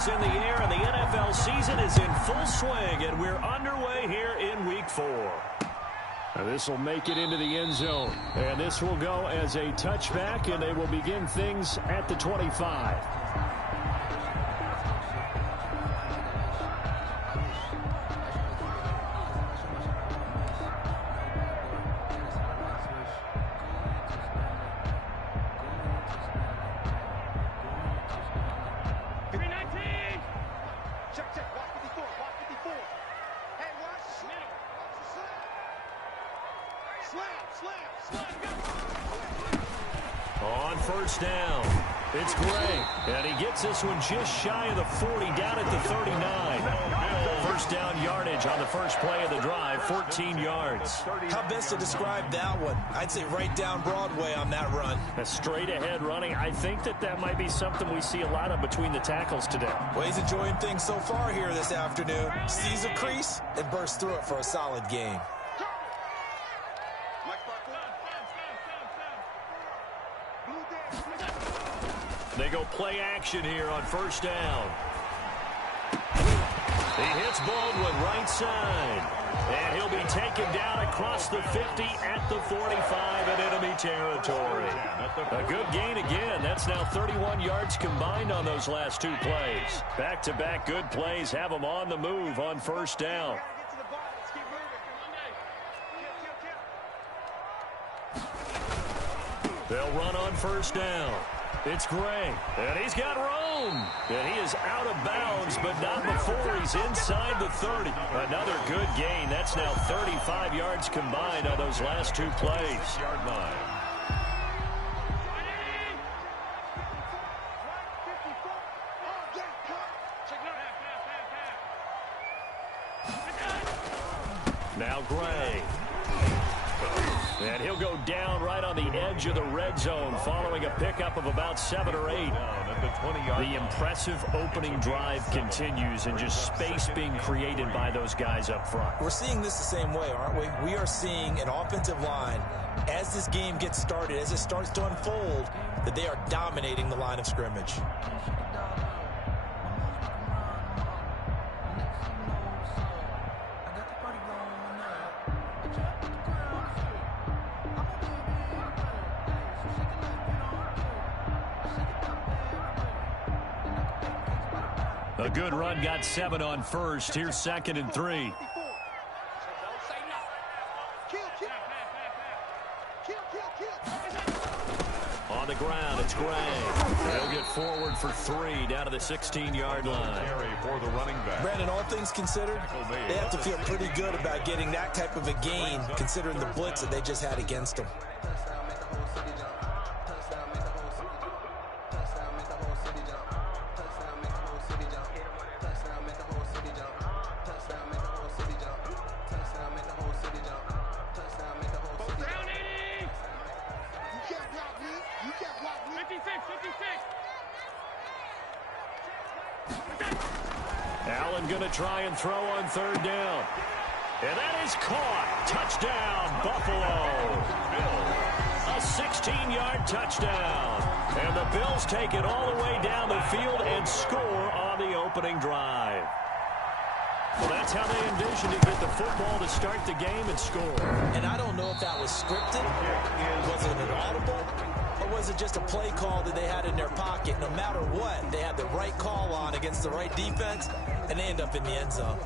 is in the air, and the NFL season is in full swing, and we're underway here in Week 4. This will make it into the end zone, and this will go as a touchback, and they will begin things at the 25. On first down, it's Gray, and he gets this one just shy of the 40, down at the 39. First down yardage on the first play of the drive, 14 yards. How best to describe that one? I'd say right down Broadway on that run. A straight-ahead running. I think that might be something we see a lot of between the tackles today. Well, he's enjoying things so far here this afternoon. Sees a crease and bursts through it for a solid gain. They go play action here on first down. He hits Baldwin right side. And he'll be taken down across the 50 at the 45 in enemy territory. A good gain again. That's now 31 yards combined on those last two plays. Back-to-back good plays have them on the move on first down. They'll run on first down. It's Gray, and he's got room. And he is out of bounds, but not before he's inside the 30. Another good gain. That's now 35 yards combined on those last two plays. Yard line. Now Gray. And he'll go down right on the edge of the red zone following a pickup of about 7 or 8. The impressive opening drive continues, and just space being created by those guys up front. We're seeing this the same way, aren't we? We are seeing an offensive line, as this game gets started, as it starts to unfold, that they are dominating the line of scrimmage. A good run got 7 on first. Here's 2nd and 3. On the ground, it's Gray. He'll get forward for 3 down to the 16-yard line. For the running back. Brandon, all things considered, they have to feel pretty good about getting that type of a gain, considering the blitz that they just had against them. Allen going to try and throw on 3rd down. And that is caught. Touchdown, Buffalo. A 16-yard touchdown. And the Bills take it all the way down the field and score on the opening drive. Well, that's how they envisioned to get the football to start the game and score. And I don't know if that was scripted. Was it an audible? Or was it just a play call that they had in their pocket? No matter what, they had the right call on against the right defense, and they end up in the end zone.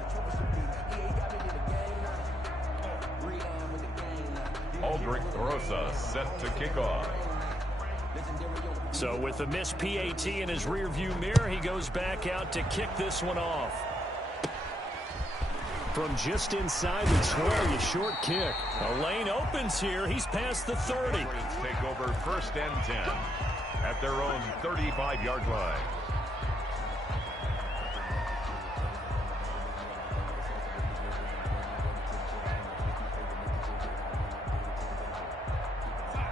Aldrich Rosa set to kick off. So with the missed PAT in his rearview mirror, he goes back out to kick this one off. From just inside the 20, a short kick. A lane opens here. He's past the 30. Take over 1st and 10 at their own 35-yard line.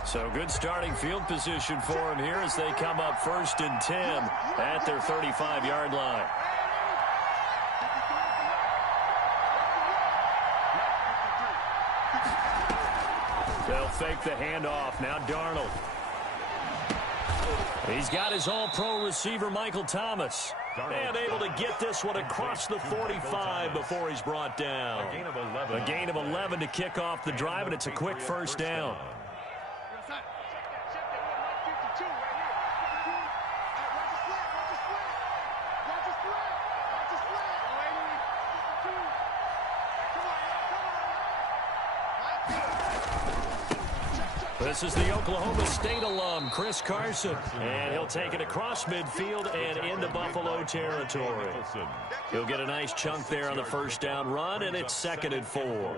So good starting field position for him here as they come up 1st and 10 at their 35-yard line. They'll fake the handoff. Now Darnold. He's got his all-pro receiver, Michael Thomas. And able to get this one across the 45 before he's brought down. A gain of 11 to kick off the drive, and it's a quick first down. This is the Oklahoma State alum, Chris Carson. And he'll take it across midfield and into Buffalo territory. He'll get a nice chunk there on the first down run, and it's 2nd and 4.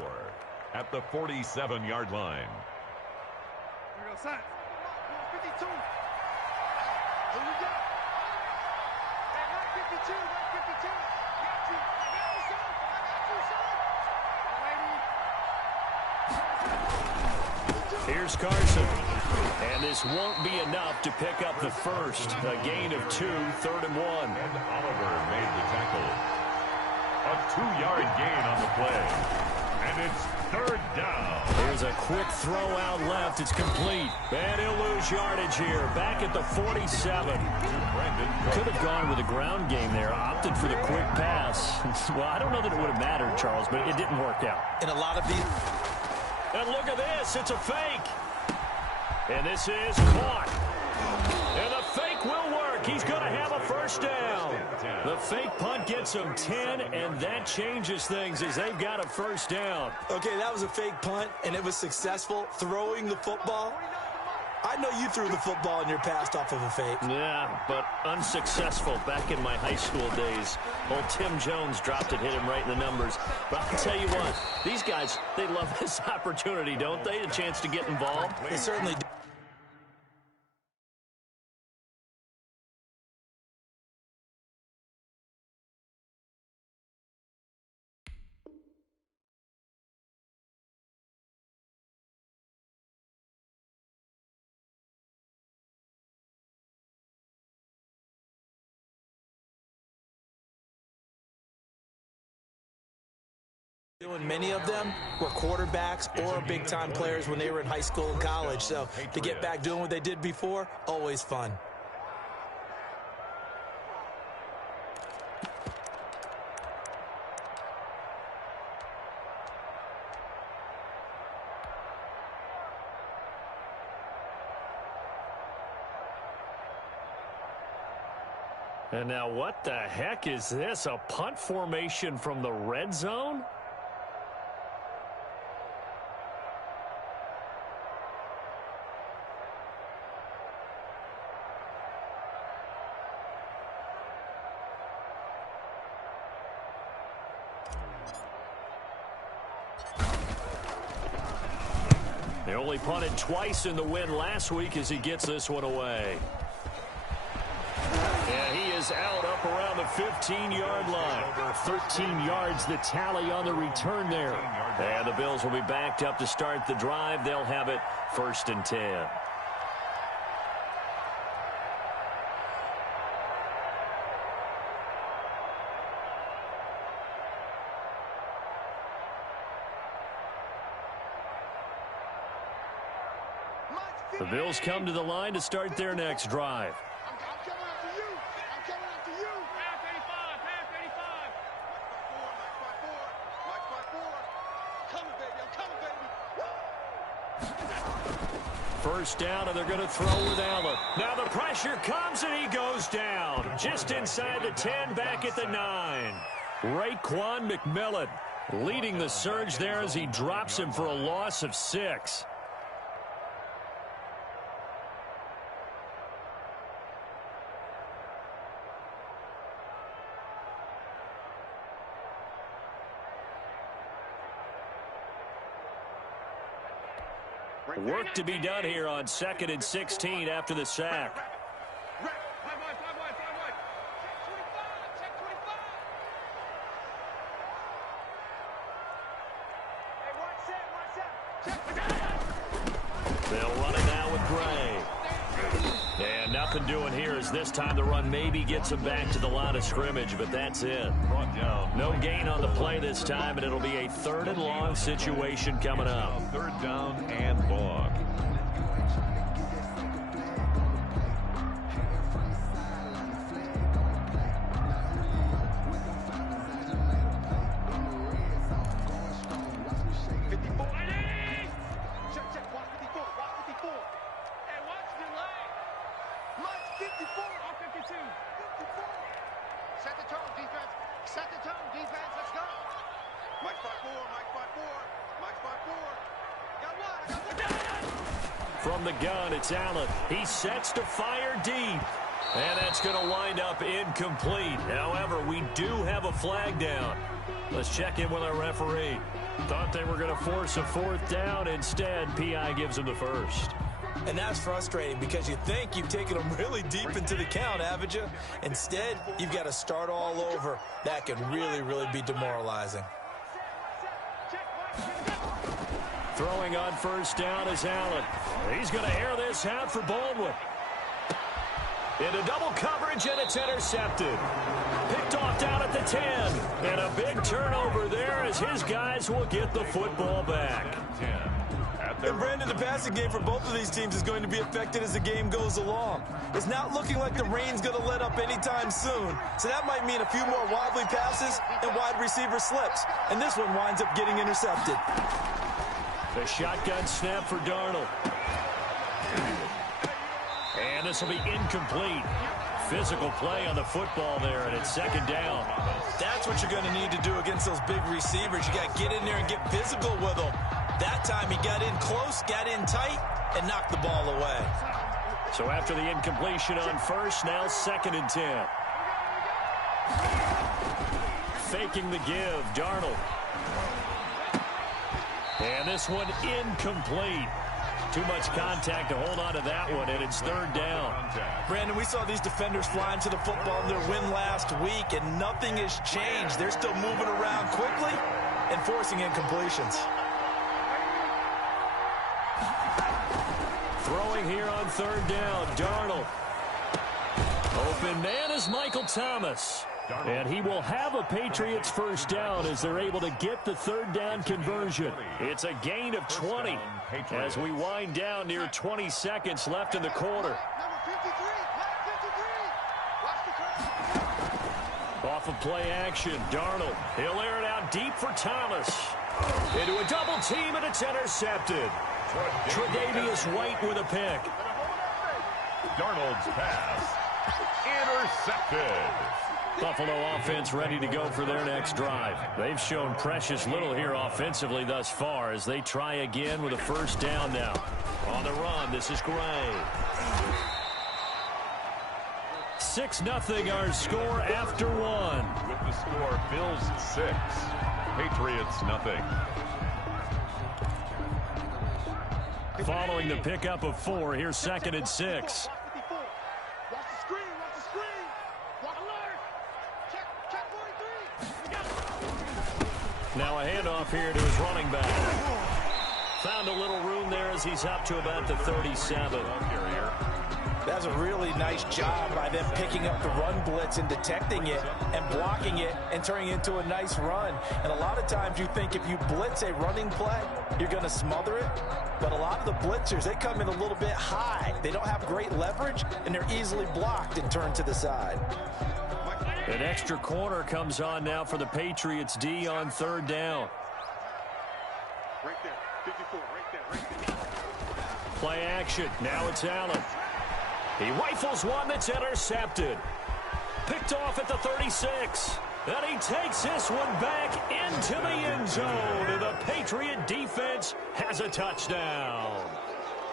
At the 47-yard line. Here we go, son. 52. Here we go. Hey, 152, 152. Got you. I got you, son. Here's Carson. And this won't be enough to pick up the first. A gain of 2, 3rd and 1. And Oliver made the tackle. A 2-yard gain on the play. And it's 3rd down. There's a quick throw out left. It's complete. And he'll lose yardage here. Back at the 47. Could have gone with a ground game there. Opted for the quick pass. Well, I don't know that it would have mattered, Charles, but it didn't work out. In a lot of these... And look at this. It's a fake. And this is caught. And the fake will work. He's going to have a first down. The fake punt gets him 10, and that changes things as they've got a first down. Okay, that was a fake punt, and it was successful. Throwing the football. I know you threw the football in your past off of a fake. Yeah, but unsuccessful back in my high school days. Old Tim Jones dropped it, hit him right in the numbers. But I'll tell you what, these guys, they love this opportunity, don't they? A chance to get involved. They certainly do. And many of them were quarterbacks or big-time players when they were in high school and college. So to get back doing what they did before, always fun. And now what the heck is this? A punt formation from the red zone? They only punted twice in the win last week as he gets this one away. And he is out up around the 15-yard line. 13 yards the tally on the return there. And the Bills will be backed up to start the drive. They'll have it 1st and 10. The Bills come to the line to start their next drive. I'm coming after you. I'm coming after you. Pass 85. Pass 85. Coming, baby. I'm coming, baby. First down, and they're going to throw with Allen. Now the pressure comes, and he goes down. Just inside the 10, back at the 9. Raekwon McMillan leading the surge there as he drops him for a loss of 6. Work to be done here on 2nd and 16 after the sack. They'll run it now with Gray. And nothing doing here as this time the run maybe gets him back to the line of scrimmage, but that's it. No gain on the play this time, and it'll be a 3rd and long situation coming up. 3rd down and long. tone, defense. Set the tone, defense. Let's go. Mike spot 4, Mike spot 4, Mike spot 4. Got one. From the gun, it's Allen. He sets to fire deep. And that's going to wind up incomplete. However, we do have a flag down. Let's check in with our referee. Thought they were going to force a 4th down. Instead, P.I. gives them the first. And that's frustrating because you think you've taken them really deep into the count, haven't you? Instead, you've got to start all over. That could really, really be demoralizing. Throwing on 1st down is Allen. He's going to air this out for Baldwin. Into double coverage, and it's intercepted. Picked off down at the 10. And a big turnover there as his guys will get the football back. And Brandon, the passing game for both of these teams is going to be affected as the game goes along. It's not looking like the rain's going to let up anytime soon. So that might mean a few more wobbly passes and wide receiver slips. And this one winds up getting intercepted. The shotgun snap for Darnold. And this will be incomplete. Physical play on the football there, and it's 2nd down. That's what you're going to need to do against those big receivers. You got to get in there and get physical with them. That time he got in close, got in tight, and knocked the ball away. So after the incompletion on 1st, now 2nd and 10. Faking the give, Darnold. And this one incomplete. Too much contact to hold on to that one, and it's 3rd down. Brandon, we saw these defenders flying to the football in their win last week, and nothing has changed. They're still moving around quickly and forcing incompletions. Throwing here on 3rd down, Darnold. Open man is Michael Thomas. And he will have a Patriots 1st down as they're able to get the 3rd down conversion. It's a gain of 20 as we wind down near 20 seconds left in the quarter. Number 53, Off of play action, Darnold. He'll air it out deep for Thomas. Into a double team, and it's intercepted. Tre'Davious White with a pick. Darnold's pass intercepted. Buffalo offense ready to go for their next drive. They've shown precious little here offensively thus far as they try again with a 1st down now. On the run, this is Gray. 6-0 our score after 1. With the score, Bills 6, Patriots nothing. Following the pickup of 4, here's 2nd and 6. Now a handoff here to his running back. Found a little room there as he's up to about the 37. That's a really nice job by them picking up the run blitz and detecting it and blocking it and turning it into a nice run. And a lot of times you think if you blitz a running play, you're going to smother it. But a lot of the blitzers, they come in a little bit high. They don't have great leverage, and they're easily blocked and turned to the side. An extra corner comes on now for the Patriots D on 3rd down. Right there, 54, right there. Play action. Now it's Allen. He rifles one that's intercepted. Picked off at the 36. And he takes this one back into the end zone. And the Patriot defense has a touchdown.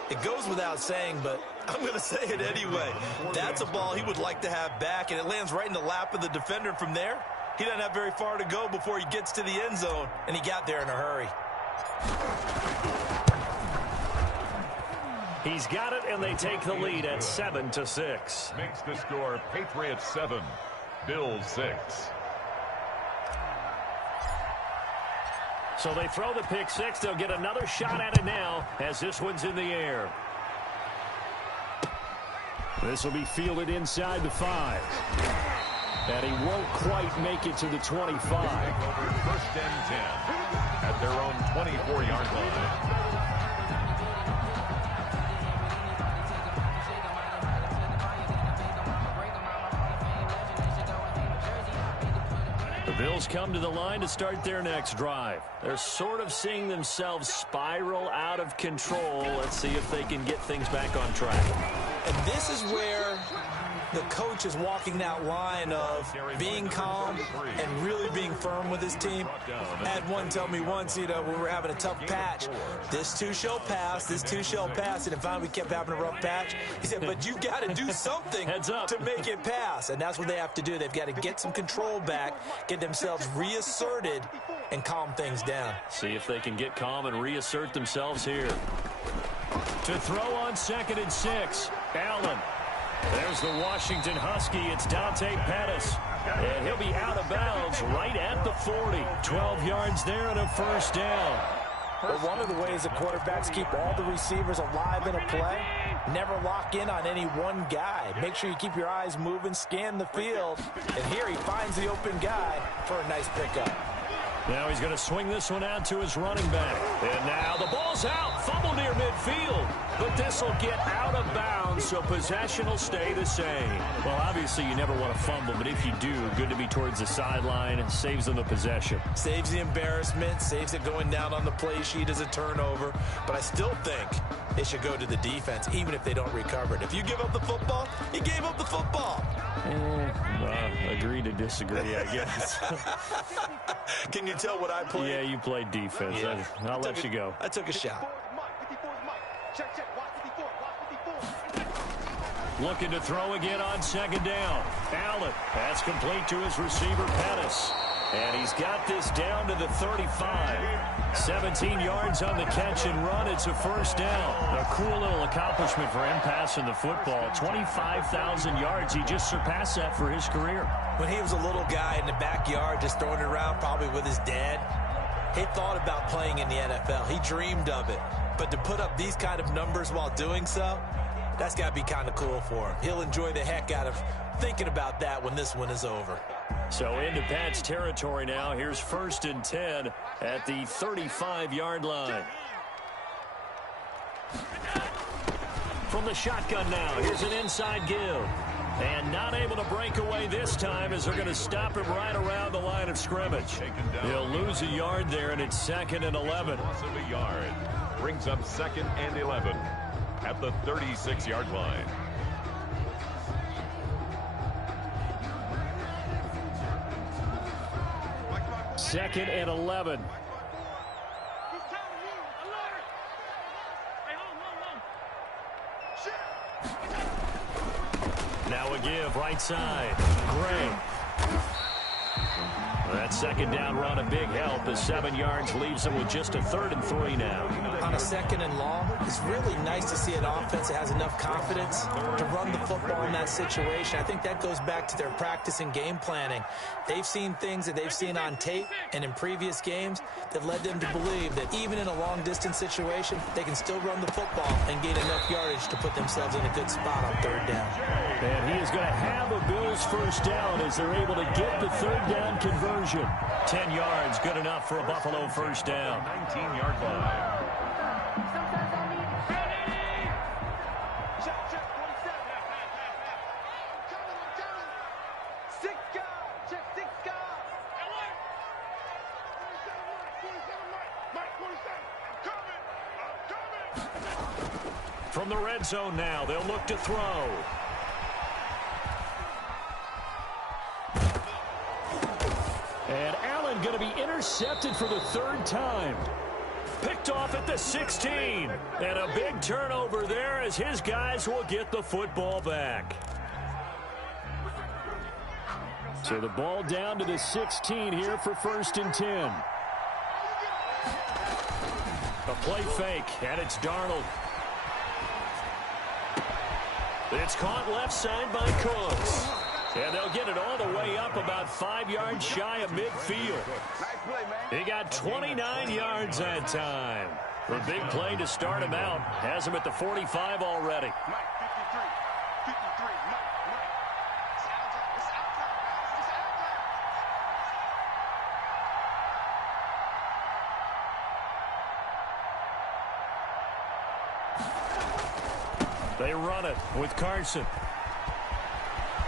It goes without saying, but I'm going to say it anyway. That's a ball he would like to have back, and it lands right in the lap of the defender from there. He doesn't have very far to go before he gets to the end zone, and he got there in a hurry. He's got it, and they take the lead at 7-6. Makes the score Patriots 7, Bills 6. So they throw the pick 6. They'll get another shot at it now as this one's in the air. This will be fielded inside the 5. And he won't quite make it to the 25. Over 1st and 10 at their own 24-yard line. The Bills come to the line to start their next drive. They're sort of seeing themselves spiral out of control. Let's see if they can get things back on track. And this is where the coach is walking that line of being calm and really being firm with his team. I had one tell me once, when we were having a tough patch, this too shall pass, this too shall pass, and finally we kept having a rough patch. He said, but you got to do something to make it pass, and that's what they have to do. They've got to get some control back, get themselves reasserted, and calm things down. See if they can get calm and reassert themselves here. To throw on 2nd and 6, Allen. There's the Washington Husky. It's Dante Pettis. And he'll be out of bounds right at the 40. 12 yards there and a first down. But one of the ways the quarterbacks keep all the receivers alive in a play, never lock in on any one guy. Make sure you keep your eyes moving, scan the field. And here he finds the open guy for a nice pickup. Now he's going to swing this one out to his running back. And now the ball's out. Fumble near midfield. But this will get out of bounds, so possession will stay the same. Well, obviously you never want to fumble, but if you do, good to be towards the sideline. It saves them the possession. Saves the embarrassment, saves it going down on the play sheet as a turnover. But I still think it should go to the defense, even if they don't recover it. If you give up the football, you gave up the football. Agree to disagree, I guess. Can you tell what I played? Yeah, you played defense. Yeah. I'll let you go. I took a shot. Looking to throw again on 2nd down. Allen. That's complete to his receiver, Pettis. And he's got this down to the 35. 17 yards on the catch and run. It's a first down. A cool little accomplishment for him passing the football. 25,000 yards. He just surpassed that for his career. When he was a little guy in the backyard just throwing it around probably with his dad, he thought about playing in the NFL. He dreamed of it. But to put up these kind of numbers while doing so, that's got to be kind of cool for him. He'll enjoy the heck out of thinking about that when this one is over. So into Pat's territory now. Here's 1st and 10 at the 35-yard line. From the shotgun now, here's an inside give. And not able to break away this time as they're going to stop him right around the line of scrimmage. He'll lose a yard there, and it's 2nd and 11. Loss of a yard brings up 2nd and 11 at the 36-yard line. Second and 11. Now a give, right side. Gray. That 2nd down run, a big help. The 7 yards leaves them with just a 3rd and 3 now. On a 2nd and long, it's really nice to see an offense that has enough confidence to run the football in that situation. I think that goes back to their practice and game planning. They've seen things that they've seen on tape and in previous games that led them to believe that even in a long-distance situation, they can still run the football and gain enough yardage to put themselves in a good spot on 3rd down. And he is going to have a Bills first down as they're able to get the 3rd down conversion. 10 yards, good enough for a Buffalo first down. 19-yard line. From the red zone now, they'll look to throw. And Allen going to be intercepted for the 3rd time. Picked off at the 16. And a big turnover there as his guys will get the football back. So the ball down to the 16 here for 1st and 10. A play fake, and it's Darnold. It's caught left side by Cooks. And they'll get it all the way up about 5 yards shy of midfield. He got 29 yards that time. A big play to start him out. Has him at the 45 already. They run it with Carson.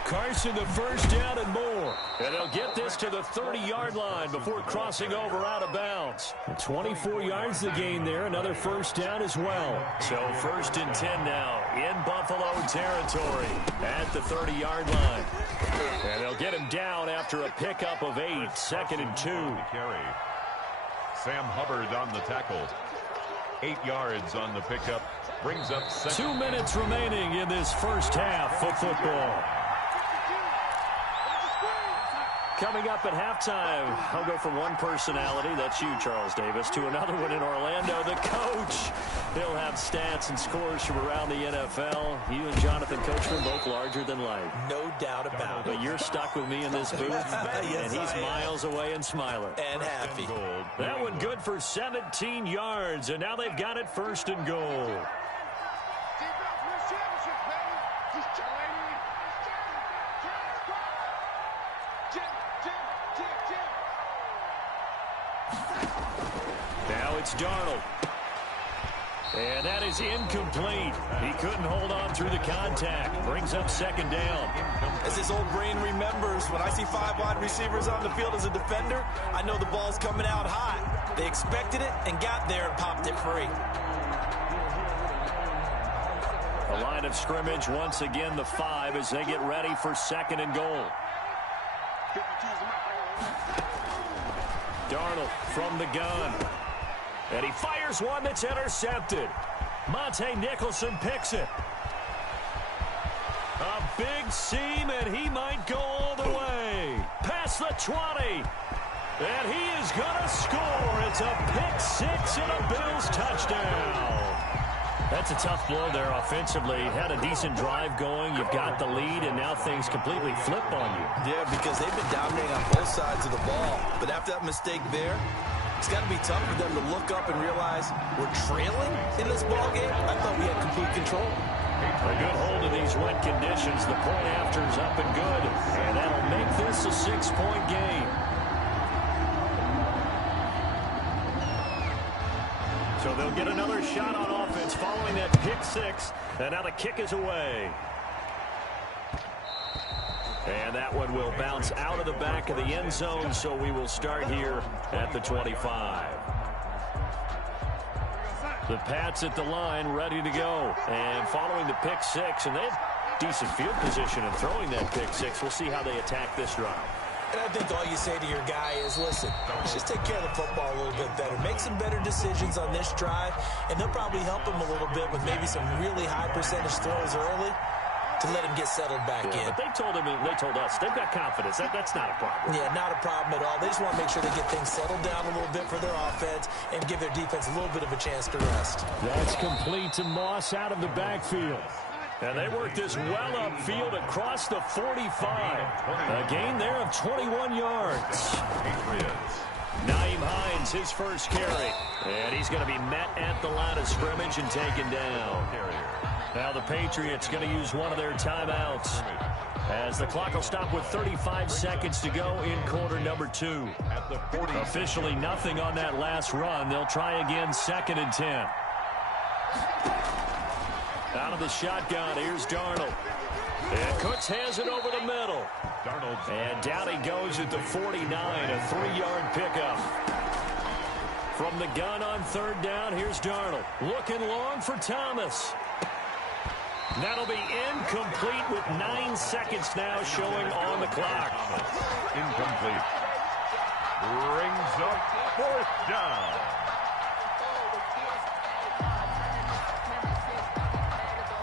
Carson, the first down and more. And they'll get this to the 30-yard line before crossing over out of bounds. 24 yards to gain there. Another first down as well. So 1st and 10 now in Buffalo territory at the 30-yard line. And they'll get him down after a pickup of 8, 2nd and 2. Sam Hubbard on the tackle. 8 yards on the pickup. Brings up 2 minutes remaining in this first half of football. Coming up at halftime, I'll go from one personality, that's you, Charles Davis, to another one in Orlando, the coach. He'll have stats and scores from around the NFL. You and Jonathan Coachman both larger than life. No doubt about it. But you're stuck with me in this booth, Yes, and he's miles away and smiling. And happy. That one good for 17 yards, and now they've got it 1st and goal. Now it's Darnold. And that is incomplete. He couldn't hold on through the contact. Brings up 2nd down. As his old brain remembers, when I see 5 wide receivers on the field as a defender, I know the ball's coming out hot. They expected it and got there and popped it free. The line of scrimmage, once again, the 5 as they get ready for 2nd and goal. Darnold from the gun. And he fires one that's intercepted. Monte Nicholson picks it. A big seam, and he might go all the way. Past the 20. And he is going to score. It's a pick 6 and a Bills touchdown. That's a tough blow there offensively. Had a decent drive going. You've got the lead, and now things completely flip on you. Yeah, because they've been dominating on both sides of the ball. But after that mistake there, it's got to be tough for them to look up and realize we're trailing in this ball game. I thought we had complete control. A good hold in these wet conditions. The point after is up and good, and that'll make this a 6-point game. So they'll get another shot on offense following that pick 6, and now the kick is away. And that one will bounce out of the back of the end zone, so we will start here at the 25. The Pats at the line, ready to go. And following the pick 6, and they have decent field position in throwing that pick 6. We'll see how they attack this drive. And I think all you say to your guy is, listen, let's just take care of the football a little bit better. Make some better decisions on this drive, and they'll probably help him a little bit with maybe some really high percentage throws early to let him get settled back in. But they told us, they've got confidence. That's not a problem. Yeah, not a problem at all. They just want to make sure they get things settled down a little bit for their offense and give their defense a little bit of a chance to rest. That's complete to Moss out of the backfield. And they work this well upfield across the 45. A gain there of 21 yards. Nyheim Hines, his first carry. And he's going to be met at the line of scrimmage and taken down. Now the Patriots going to use one of their timeouts as the clock will stop with 35 seconds to go in quarter number 2. Officially nothing on that last run. They'll try again 2nd and 10. Out of the shotgun, here's Darnold. And Cooks has it over the middle. And down he goes at the 49, a 3-yard pickup. From the gun on 3rd down, here's Darnold. Looking long for Thomas. That'll be incomplete with 9 seconds now showing on the clock. Incomplete. Brings up 4th down.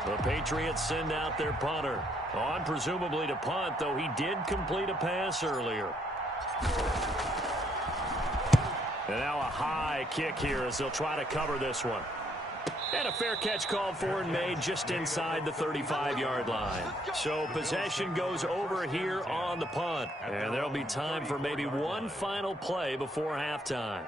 The Patriots send out their punter. On presumably to punt, though he did complete a pass earlier. And now a high kick here as they'll try to cover this one. And a fair catch called for and made just inside the 35-yard line. So possession goes over here on the punt. And there'll be time for maybe one final play before halftime.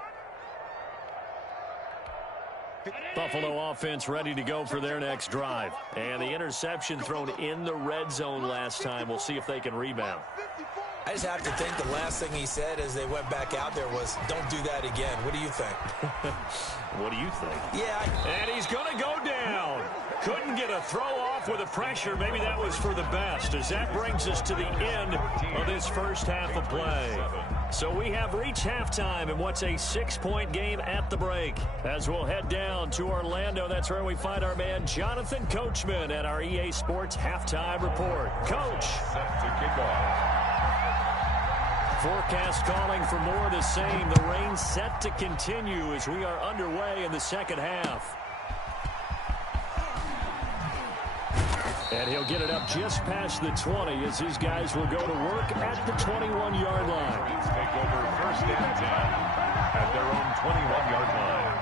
Buffalo offense ready to go for their next drive. And the interception thrown in the red zone last time. We'll see if they can rebound. I just have to think the last thing he said as they went back out there was, don't do that again. What do you think? What do you think? Yeah. And he's going to go down. Couldn't get a throw off with the pressure. Maybe that was for the best, as that brings us to the end of this first half of play. So we have reached halftime in what's a 6-point game at the break. As we'll head down to Orlando, that's where we find our man Jonathan Coachman at our EA Sports Halftime Report. Coach. Set to kick off. Forecast calling for more of the same. The rain set to continue as we are underway in the second half. And he'll get it up just past the 20 as these guys will go to work at the 21-yard line. Take over first and 10 at their own 21-yard line.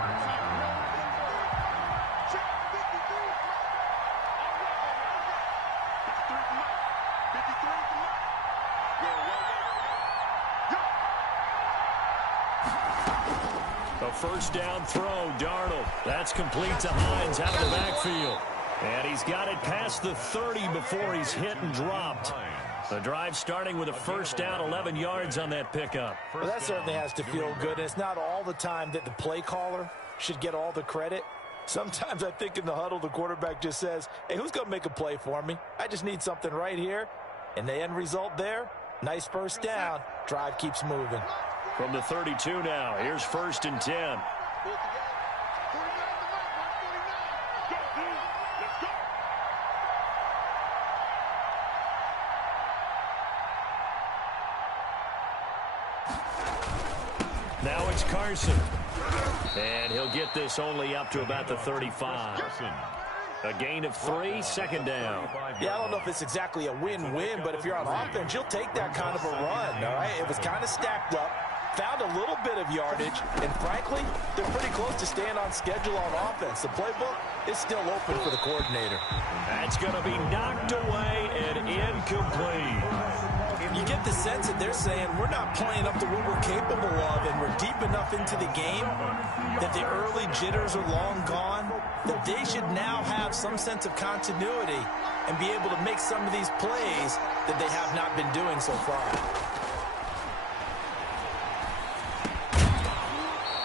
A first down throw, Darnold. That's complete to Hines out of the backfield. And he's got it past the 30 before he's hit and dropped. The drive starting with a first down, 11 yards on that pickup. Well, that certainly has to feel good. It's not all the time that the play caller should get all the credit. Sometimes I think in the huddle, the quarterback just says, hey, who's going to make a play for me? I just need something right here. And the end result there, nice first down. Drive keeps moving. From the 32 now, here's first and 10. Now it's Carson. And he'll get this only up to about the 35. A gain of 3, second down. Yeah, I don't know if it's exactly a win-win, but if you're on offense, you'll take that kind of a run, all right? It was kind of stacked up, found a little bit of yardage, and frankly, they're pretty close to staying on schedule on offense. The playbook is still open for the coordinator. That's going to be knocked away and incomplete. You get the sense that they're saying we're not playing up to what we're capable of, and we're deep enough into the game that the early jitters are long gone, that they should now have some sense of continuity and be able to make some of these plays that they have not been doing so far.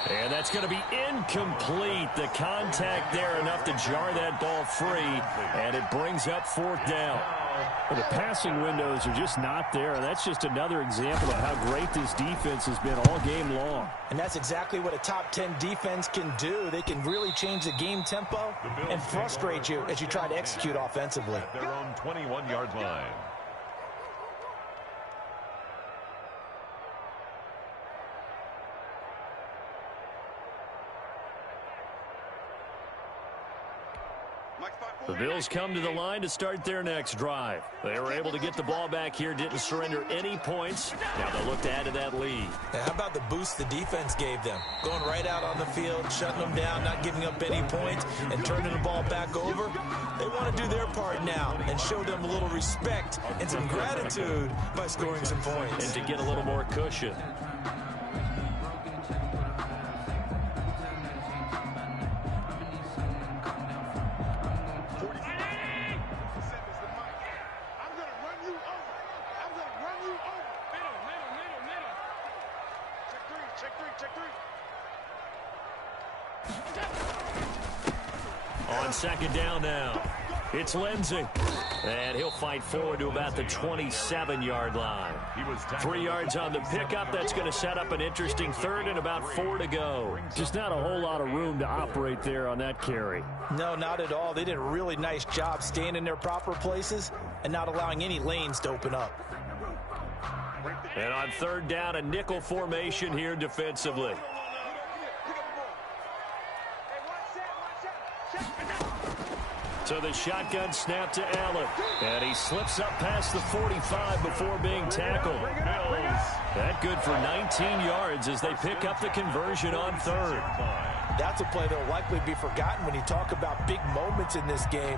And that's going to be incomplete. The contact there enough to jar that ball free, and it brings up fourth down. Well, the passing windows are just not there, and that's just another example of how great this defense has been all game long. And that's exactly what a top 10 defense can do. They can really change the game tempo and frustrate you as you try to execute offensively. Their own 21-yard line. The Bills come to the line to start their next drive. They were able to get the ball back here, didn't surrender any points. Now they'll look to add to that lead. Now, how about the boost the defense gave them? Going right out on the field, shutting them down, not giving up any points, and turning the ball back over. They want to do their part now and show them a little respect and some gratitude by scoring some points. And to get a little more cushion. On second down now, it's Lindsey. And he'll fight forward to about the 27-yard line. 3 yards on the pickup. That's going to set up an interesting third and about 4 to go. Just not a whole lot of room to operate there on that carry. No, not at all. They did a really nice job staying in their proper places and not allowing any lanes to open up. And on third down, a nickel formation here defensively. So the shotgun snap to Allen. And he slips up past the 45 before being tackled. That good for 19 yards as they pick up the conversion on third. That's a play that will likely be forgotten when you talk about big moments in this game.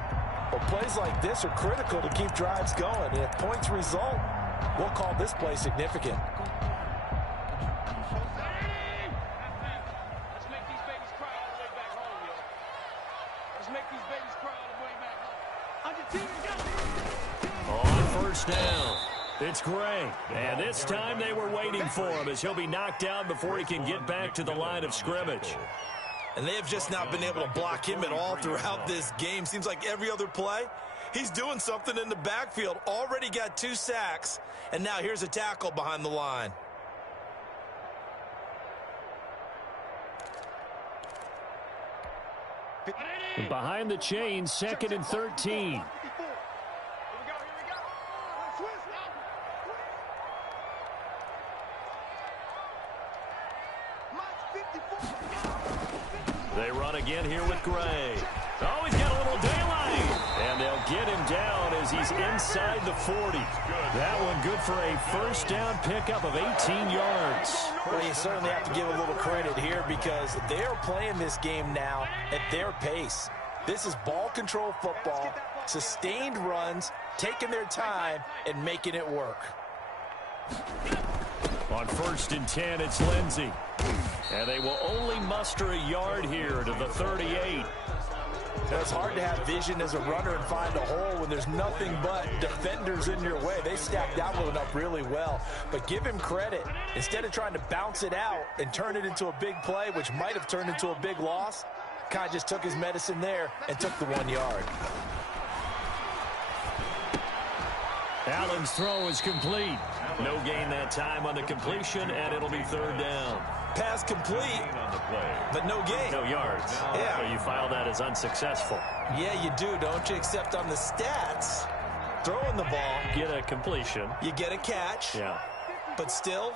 But plays like this are critical to keep drives going. And if points result, we'll call this play significant. On first down, it's Gray. And this time they were waiting for him as he'll be knocked down before he can get back to the line of scrimmage. And they have just not been able to block him at all throughout this game. Seems like every other play, he's doing something in the backfield. Already got 2 sacks, and now here's a tackle behind the line. Behind the chains, 2nd and 13. They run again here with Gray. Oh, he's got a little daylight. And they'll get him down as he's inside the 40. That one good for a first down pickup of 18 yards. Well, you certainly have to give a little credit here because they're playing this game now at their pace. This is ball control football, sustained runs, taking their time, and making it work. On 1st and 10, it's Lindsey. And they will only muster a yard here to the 38. It's hard to have vision as a runner and find a hole when there's nothing but defenders in your way. They stacked that one up really well. But give him credit. Instead of trying to bounce it out and turn it into a big play, which might have turned into a big loss, kind of just took his medicine there and took the 1 yard. Allen's throw is complete. No gain that time on the completion, and it'll be 3rd down. Pass complete, but no gain. No yards. Yeah. So you file that as unsuccessful. Yeah, you do, don't you? Except on the stats, throwing the ball. Get a completion. You get a catch. Yeah. But still,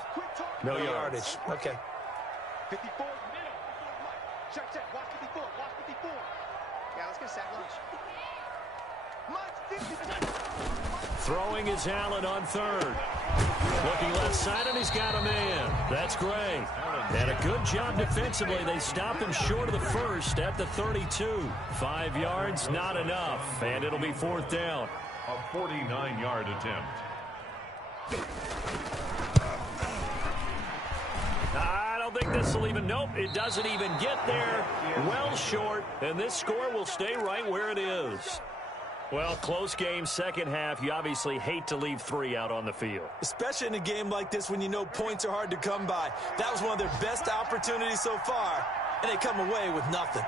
no yardage. Okay. 54. Check. Watch 54. Watch 54. Yeah, let's get a sack lunch. Throwing is Allen on 3rd. Looking left side, and he's got a man. That's Gray. And a good job defensively. They stop him short of the 1st at the 32. 5 yards, not enough. And it'll be 4th down. A 49-yard attempt. I don't think this will even, nope, it doesn't even get there. Well short, and this score will stay right where it is. Well, close game, second half. You obviously hate to leave 3 out on the field. Especially in a game like this when you know points are hard to come by. That was one of their best opportunities so far, and they come away with nothing.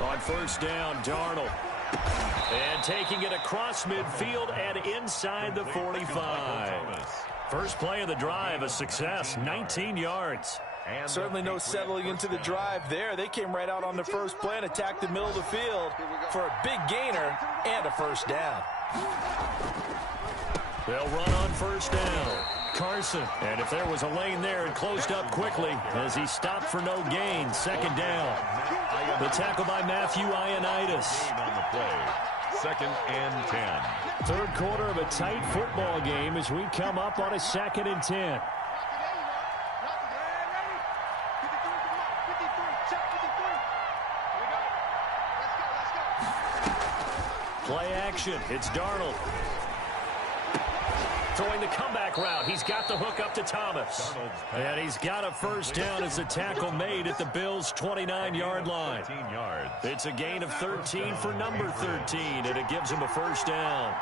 On 1st down, Darnold. And taking it across midfield and inside the 45. First play of the drive, a success, 19 yards. Certainly no settling into the drive there. They came right out on the first play and attacked the middle of the field for a big gainer and a first down. They'll run on 1st down. Carson, and if there was a lane there, it closed up quickly as he stopped for no gain. 2nd down. The tackle by Matthew Ioannidis. On the play. 2nd and 10. 3rd quarter of a tight football game as we come up on a 2nd and 10. Play action. It's Darnold. Throwing the comeback route. He's got the hook up to Thomas. And he's got a first down as a tackle made at the Bills' 29-yard line. It's a gain of 13 for number 13, and it gives him a first down.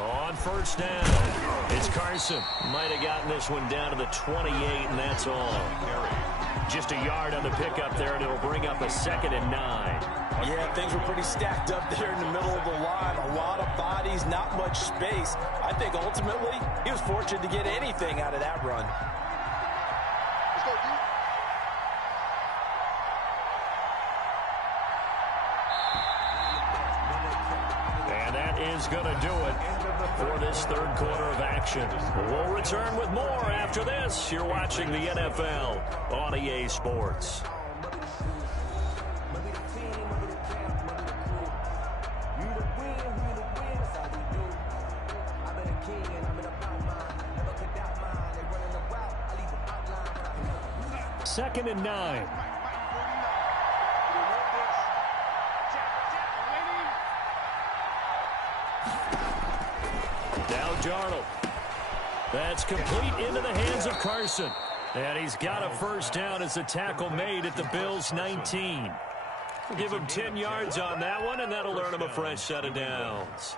On 1st down, it's Carson. Might have gotten this one down to the 28, and that's all. Just a yard on the pickup there, and it'll bring up a 2nd and 9. Yeah, things were pretty stacked up there in the middle of the line. A lot of bodies, not much space. I think ultimately he was fortunate to get anything out of that run. Let's go, dude. And that is going to do it for this 3rd quarter of action. We'll return with more after this. You're watching the NFL on EA Sports. Second and 9. Now Darnold. That's complete into the hands of Carson. And he's got a first down as a tackle made at the Bills' 19. Give him 10 yards on that one, and that'll earn him a fresh set of downs.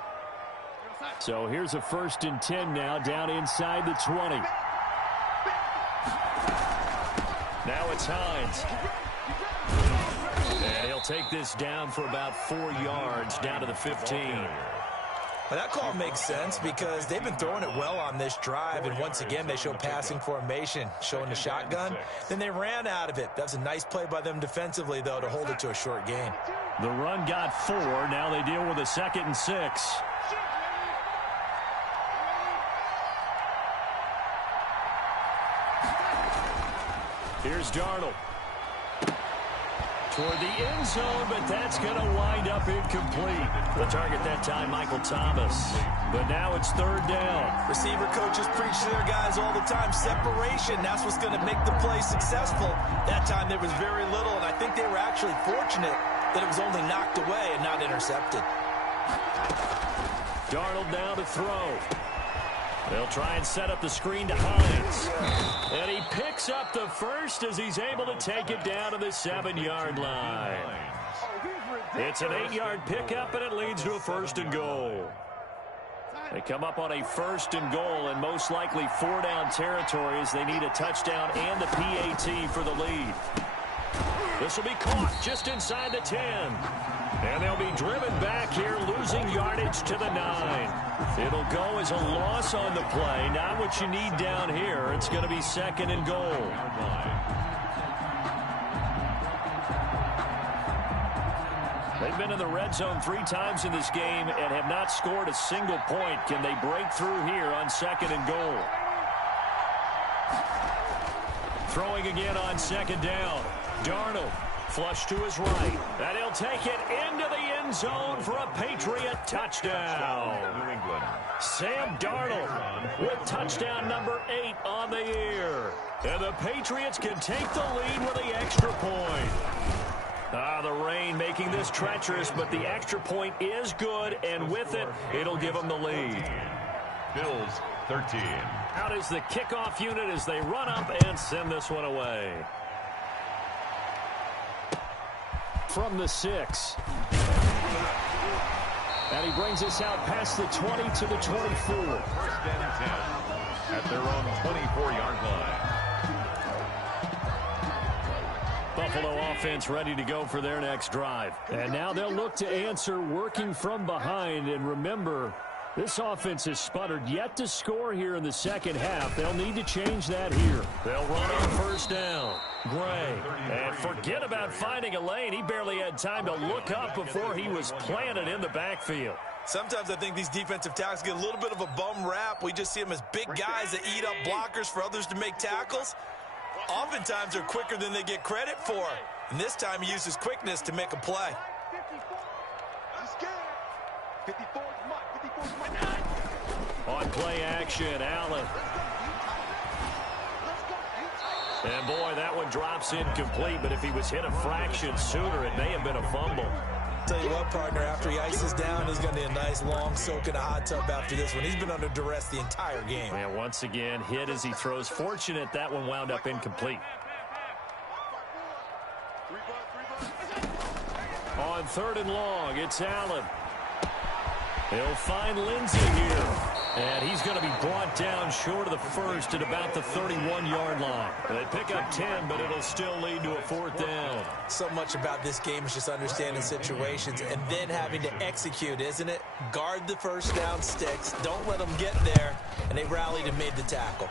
So here's a 1st and 10 now, down inside the 20. Now it's Hines. And he'll take this down for about 4 yards, down to the 15. Well, that call makes sense because they've been throwing it well on this drive, and once again they show passing formation, showing the shotgun. Then they ran out of it. That's a nice play by them defensively, though, to hold it to a short gain. The run got 4. Now they deal with a 2nd and 6. Here's Darnold. Toward the end zone, but that's going to wind up incomplete. The target that time, Michael Thomas. But now it's 3rd down. Receiver coaches preach to their guys all the time. Separation, that's what's going to make the play successful. That time there was very little, and I think they were actually fortunate that it was only knocked away and not intercepted. Darnold now to throw. They'll try and set up the screen to Hines. And he picks up the first as he's able to take it down to the 7-yard line. It's an 8-yard pickup, and it leads to a 1st and goal. They come up on a 1st and goal, and most likely 4-down territory as they need a touchdown and the PAT for the lead. This will be caught just inside the 10. And they'll be driven back here, losing yardage to the 9. It'll go as a loss on the play. Not what you need down here. It's going to be 2nd and goal. They've been in the red zone 3 times in this game and have not scored a single point. Can they break through here on 2nd and goal? Throwing again on 2nd down. Darnold. Flush to his right. And he'll take it into the end zone for a Patriot touchdown. Sam Darnold with touchdown number 8 on the year. And the Patriots can take the lead with the extra point. The rain making this treacherous, but the extra point is good, and with it, it'll give them the lead. Bills 13. Out is the kickoff unit as they run up and send this one away. From the 6. And he brings us out past the 20 to the 24. 1st and 10 at their own 24-yard line. Buffalo offense ready to go for their next drive. And now they'll look to answer working from behind. And remember, this offense has sputtered yet to score here in the 2nd half. They'll need to change that here. They'll run on 1st down. Gray. And forget about finding a lane. He barely had time to look up before he was planted in the backfield. Sometimes I think these defensive tackles get a little bit of a bum rap. We just see them as big guys that eat up blockers for others to make tackles. Oftentimes they're quicker than they get credit for. And this time he uses quickness to make a play. On play action, Allen. And boy, that one drops incomplete, but if he was hit a fraction sooner, it may have been a fumble. Tell you what, partner, after he ices down, he's going to need a nice long soak in a hot tub after this one. He's been under duress the entire game. And once again, hit as he throws. Fortunate that one wound up incomplete. On 3rd and long, it's Allen. He'll find Lindsey here. And he's going to be brought down short of the 1st at about the 31-yard line. They pick up 10, but it'll still lead to a 4th down. So much about this game is just understanding situations and then having to execute, isn't it? Guard the 1st down sticks. Don't let them get there. And they rallied and made the tackle.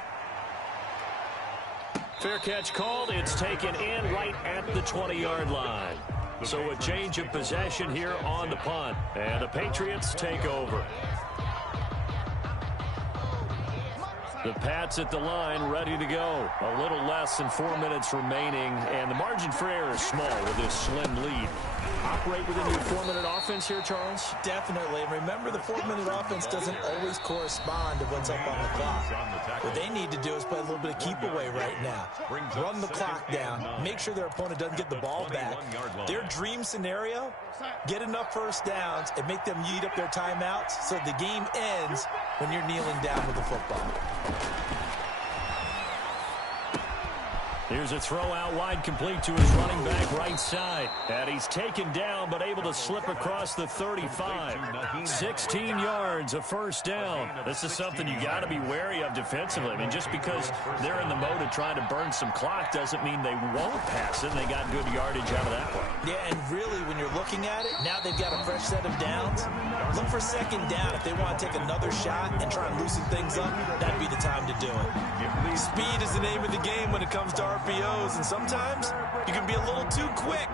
Fair catch called. It's taken in right at the 20-yard line. So a change of possession here on the punt. And the Patriots take over. The Pats at the line, ready to go. A little less than 4 minutes remaining, and the margin for error is small with this slim lead. Operate within your 4-minute offense here, Charles? Definitely. And remember, the 4-minute offense doesn't always correspond to what's up on the clock. What they need to do is play a little bit of keep away right now. Run the clock down. Make sure their opponent doesn't get the ball back. Their dream scenario, get enough 1st downs and make them eat up their timeouts so the game ends when you're kneeling down with the football. Here's a throw out wide, complete to his running back right side. And he's taken down, but able to slip across the 35. 16 yards, a first down. This is something you got to be wary of defensively. I mean, just because they're in the mode of trying to burn some clock doesn't mean they won't pass it. And they got good yardage out of that one. Yeah, and really, when you're looking at it, now they've got a fresh set of downs. Look for second down. If they want to take another shot and try and loosen things up, that'd be the time to do it. Speed is the name of the game when it comes to RPOs, and sometimes you can be a little too quick,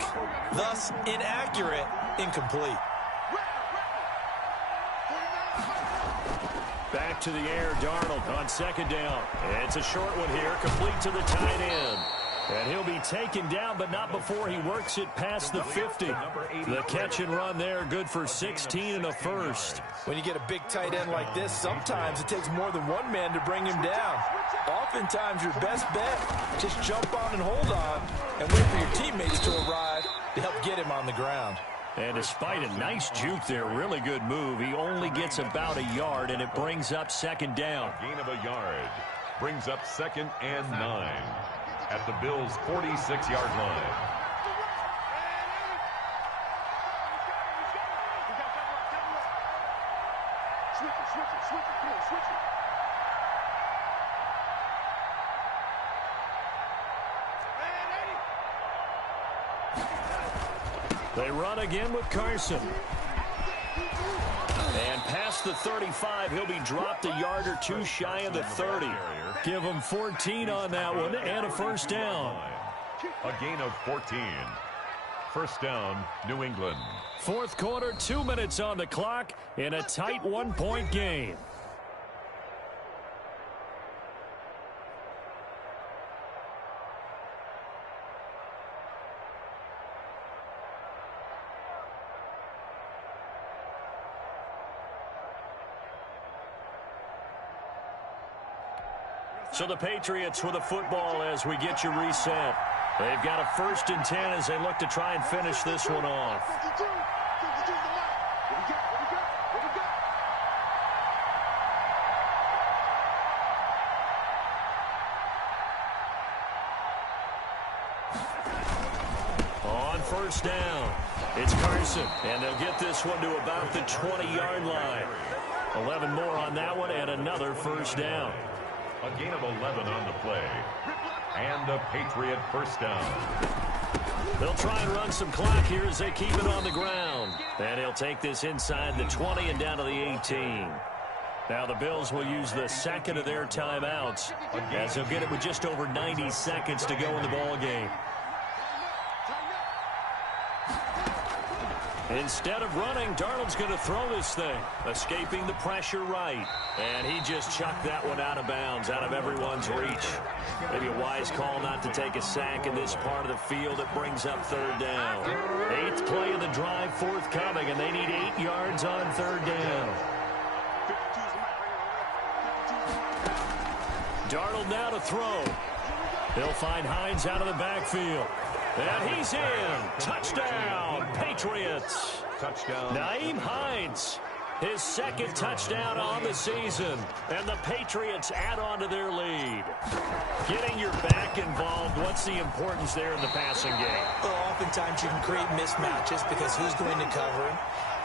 thus inaccurate, incomplete. Back to the air, Darnold on second down. It's a short one here, complete to the tight end. And he'll be taken down, but not before he works it past the 50. The catch and run there, good for 16 and a first. When you get a big tight end like this, sometimes it takes more than one man to bring him down. Oftentimes, your best bet, just jump on and hold on and wait for your teammates to arrive to help get him on the ground. And despite a nice juke there, really good move, he only gets about a yard, and it brings up second down. Gain of a yard brings up 2nd and 9 at the Bills' 46-yard line. They run again with Carson. And past the 35, he'll be dropped a yard or two shy of the 30. Give him 14 on that one and a first down. A gain of 14. First down, New England. Fourth quarter, 2 minutes on the clock in a tight one-point game. So the Patriots with the football as we get you reset. They've got a 1st and 10 as they look to try and finish this one off. On first down, it's Carson, and they'll get this one to about the 20-yard line. 11 more on that one and another first down. A gain of 11 on the play. And a Patriot first down. They'll try and run some clock here as they keep it on the ground. And he'll take this inside the 20 and down to the 18. Now the Bills will use the second of their timeouts as they'll get it with just over 90 seconds to go in the ball game. Instead of running, Darnold's going to throw this thing, escaping the pressure right. And he just chucked that one out of bounds, out of everyone's reach. Maybe a wise call not to take a sack in this part of the field. It brings up third down. 8th play of the drive forthcoming, and they need 8 yards on third down. Darnold now to throw. He'll find Hines out of the backfield. And he's in. Touchdown, Patriots. Touchdown. Nyheim Hines, his 2nd touchdown on the season. And the Patriots add on to their lead. Getting your back involved, what's the importance there in the passing game? Well, oftentimes you can create mismatches because who's going to cover him?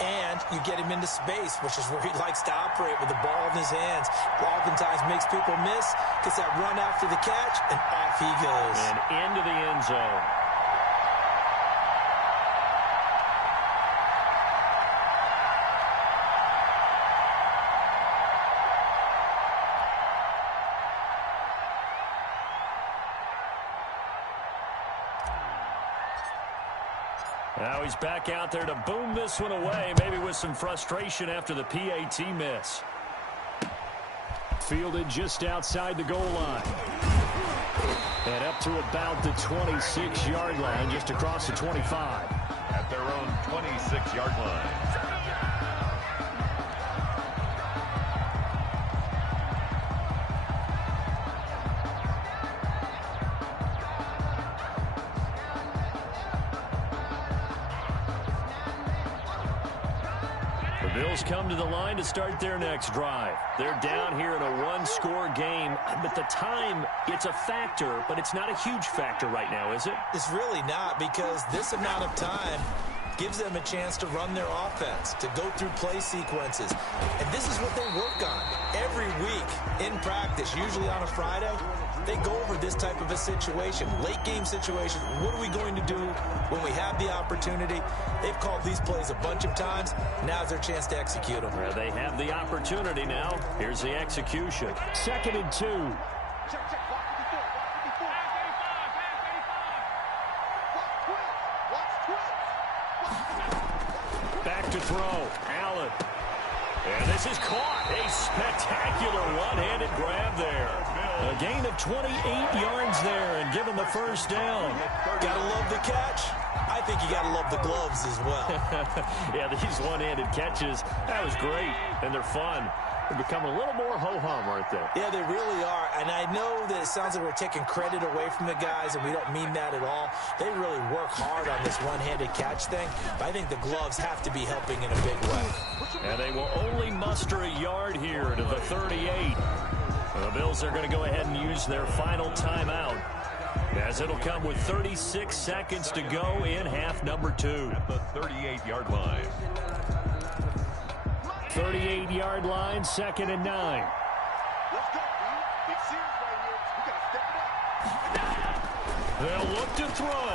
And you get him into space, which is where he likes to operate with the ball in his hands. Oftentimes makes people miss, gets that run after the catch, and off he goes. And into the end zone. Now he's back out there to boom this one away, maybe with some frustration after the PAT miss. Fielded just outside the goal line. And up to about the 26-yard line, just across the 25. At their own 26-yard line. Bills come to the line to start their next drive. They're down here in a one-score game. But the time, it's a factor, but it's not a huge factor right now, is it? It's really not, because this amount of time gives them a chance to run their offense, to go through play sequences. And this is what they work on every week in practice, usually on a Friday. They go over this type of a situation, late game situation. What are we going to do when we have the opportunity? They've called these plays a bunch of times. Now's their chance to execute them. Well, they have the opportunity now. Here's the execution. 2nd and 2. Check, check. Watch 54. Watch 12. Back to throw. Allen. And this is caught. A spectacular one-handed grab there. A gain of 28 yards there and given the first down. Gotta love the catch. I think you gotta love the gloves as well. Yeah, these one-handed catches, that was great, and they're fun. They become a little more ho-hum, aren't they? Yeah, they really are. And I know that it sounds like we're taking credit away from the guys, and we don't mean that at all. They really work hard on this one-handed catch thing. But I think the gloves have to be helping in a big way. And they will only muster a yard here to the 38. The Bills are going to go ahead and use their final timeout, as it'll come with 36 seconds to go in half number 2. At the 38-yard line. 38-yard line, 2nd and 9. Let's go, dude. Big series right here. We gotta step it up. They'll look to throw.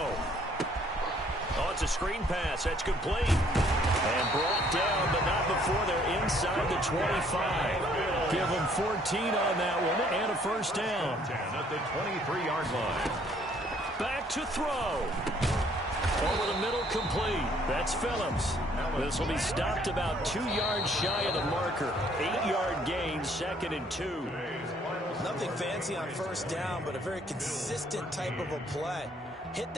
Oh, it's a screen pass. That's complete. And brought down, but not before they're inside the 25. Give them 14 on that one and a first down. 10 at the 23-yard line. Back to throw. Over the middle, complete. That's Phillips. This will be stopped about 2 yards shy of the marker. 8-yard gain, 2nd and 2. Nothing fancy on first down, but a very consistent type of a play. Hit